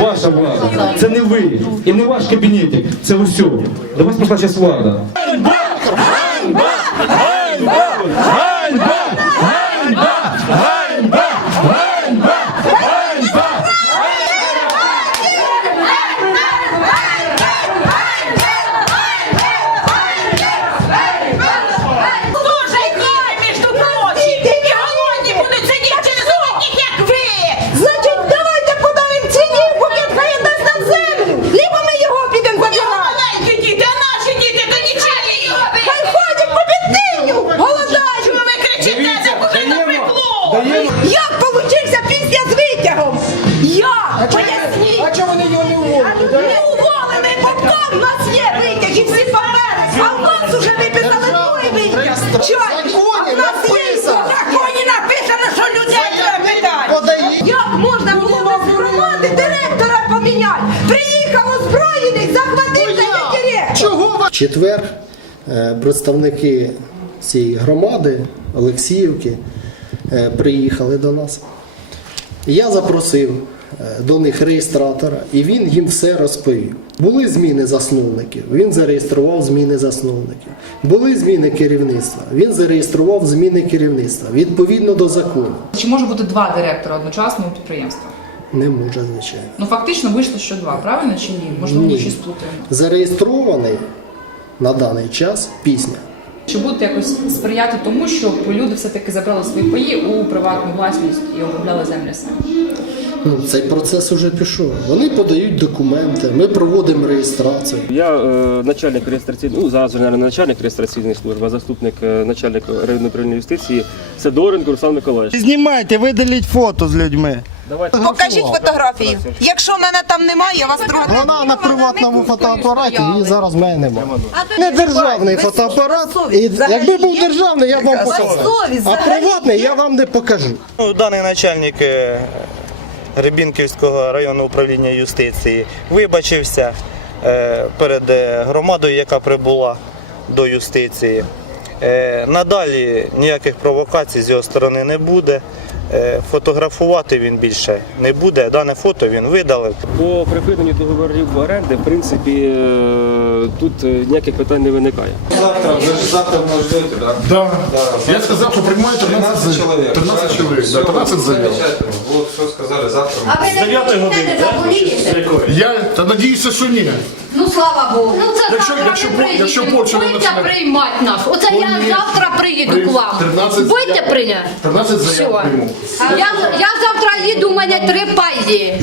Ваша влада. Це не ви. І не ваш кабінетик. Це усе. До вас прийшла зараз влада. Як получився після з витягом? Як? Поясніть. А чого вони його не уволили? Не уволений, бо там в нас є витяг і всі папери, а в нас уже виписали той витяг. А в нас є в законі написано, що людей треба питати. Як можна було без громади директора поміняти? Приїхав озброєний, захватив та не директор. Чого ви? Четвер е, представники цієї громади Олексіївки приїхали до нас. Я запросив е, до них реєстратора, і він їм все розповів. Були зміни засновників, він зареєстрував зміни засновників. Були зміни керівництва, він зареєстрував зміни керівництва відповідно до закону. Чи може бути два директора одночасно у підприємства? Не може, звичайно. Ну фактично вийшло, що два, правильно чи ні? Можливо, Ні. щось плутаємо. Зареєстрований на даний час пісня. Чи будете якось сприяти тому, щоб люди все-таки забрали свої паї у приватну власність і обробляли землі самі? Ну, цей процес уже пішов. Вони подають документи, ми проводимо реєстрацію. Я е, начальник реєстраційної, ну зараз вже не начальник реєстраційної служби, а заступник е, начальника районної управління юстиції Сидоренко Руслан Миколаївич. Знімайте, видаліть фото з людьми. Давайте Покажіть фотографію. Якщо мене там немає, я вас трогати. Вона на приватному фотоапараті, її зараз в мене немає. Не державний фотоапарат. І якби був державний, я б вам показав. А приватний я вам не покажу. Ну, Даний начальник е, Рибінківського районного управління юстиції вибачився е, перед е, громадою, яка прибула до юстиції. Е, Надалі ніяких провокацій з його сторони не буде. Е, Фотографувати він більше не буде. Дане фото він видалив. по припиненню договорів оренди, в принципі, е, тут ніяких питань не виникає. Завтра, ви ж завтра можете, да? Да. Я сказав, що приймаю 13, 13 чоловік. 13 чоловік, да, 13 заяв. Вот, що сказали, завтра. А ви не будете заболіти? Я та надіюся, що ні. Ну слава Богу. Ну це Якщо- завтра якщо ви по- якщо не Будете почне- приймати нас. Оце я Ні. завтра приїду При- к вам. 13 Будете прийняти? 13 заяв Все. прийму. Я, я завтра їду, у мене три паї.